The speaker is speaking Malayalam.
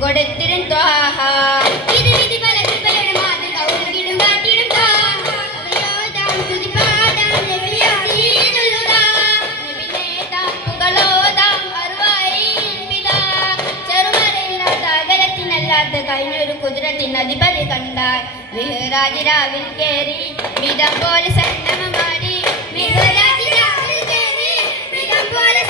കൊടുത്തിരും ത്വാഹ ഇത് വിധി പല കൃപയുടെ മാതൃക ഉലകിടും കാട്ടിടും ത്വാഹ തുതിപ്പാടാം പുകളോതാം അറുവായില്ലാത്ത കഴിഞ്ഞൊരു കുതിരത്തിൻ അധിപതി കണ്ടാൽ മിഹ്റാജിരാവിൽ കേറി വിധം പോലെ സന്നമമാടി മിഹ്റാജിരാവിൽ കേറി വിധം പോലെ